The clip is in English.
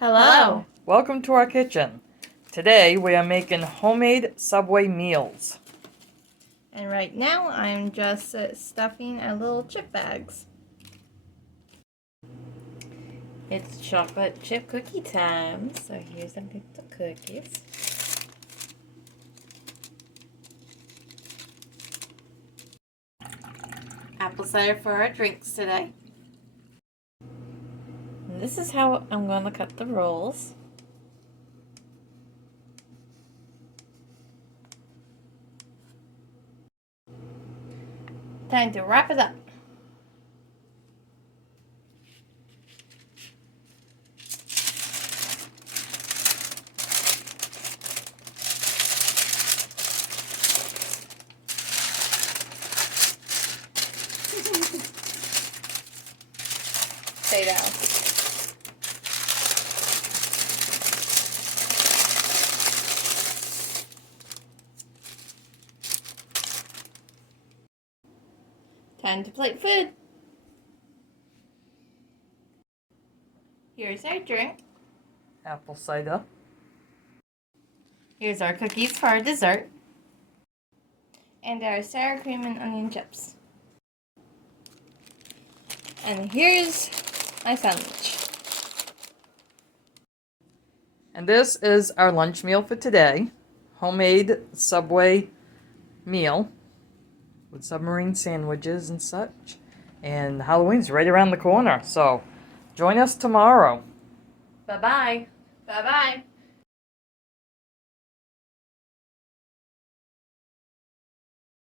Hello. Welcome to our kitchen. Today we are making homemade Subway meals. And right now I'm just stuffing our little chip bags. It's chocolate chip cookie time. So here's a mix of cookies. Apple cider for our drinks today. And this is how I'm going to cut the rolls. Time to wrap it up. Stay down. Time to plate food. Here's our drink. Apple cider. Here's our cookies for our dessert. And our sour cream and onion chips. And here's my sandwich. And this is our lunch meal for today. Homemade Subway meal with submarine sandwiches and such. And Halloween's right around the corner, so join us tomorrow. Bye-bye. Bye-bye.